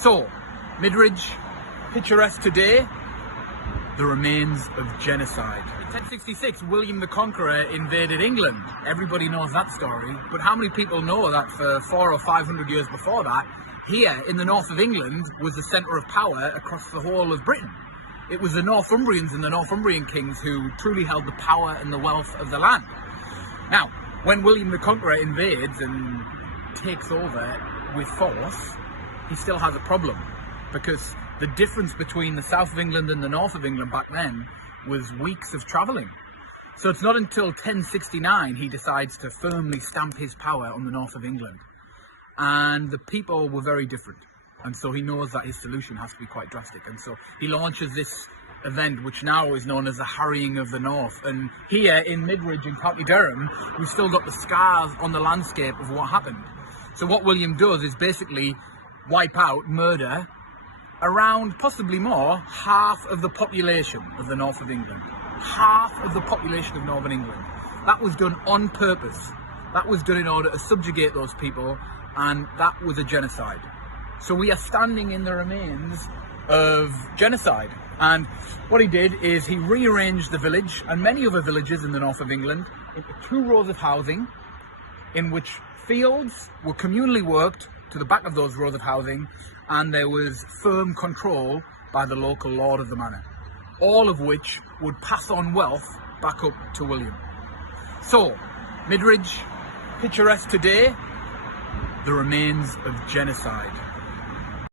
So, Midridge, picturesque today, the remains of genocide. In 1066, William the Conqueror invaded England. Everybody knows that story, but how many people know that for 400 or 500 years before that, here in the north of England was the centre of power across the whole of Britain. It was the Northumbrians and the Northumbrian kings who truly held the power and the wealth of the land. Now, when William the Conqueror invades and takes over with force, he still has a problem, because the difference between the south of England and the north of England back then was weeks of travelling. So it's not until 1069 he decides to firmly stamp his power on the north of England. And the people were very different. And so he knows that his solution has to be quite drastic. And so he launches this event, which now is known as the Harrying of the North. And here in Midridge in County Durham, we've still got the scars on the landscape of what happened. So what William does is basically wipe out, murder, around, possibly more, half of the population of the north of England. Half of the population of northern England. That was done on purpose. That was done in order to subjugate those people, and that was a genocide. So we are standing in the remains of genocide. And what he did is he rearranged the village and many other villages in the north of England into 2 rows of housing, in which fields were communally worked to the back of those rows of housing, and there was firm control by the local lord of the manor, all of which would pass on wealth back up to William. So, Midridge, picturesque today, the remains of genocide.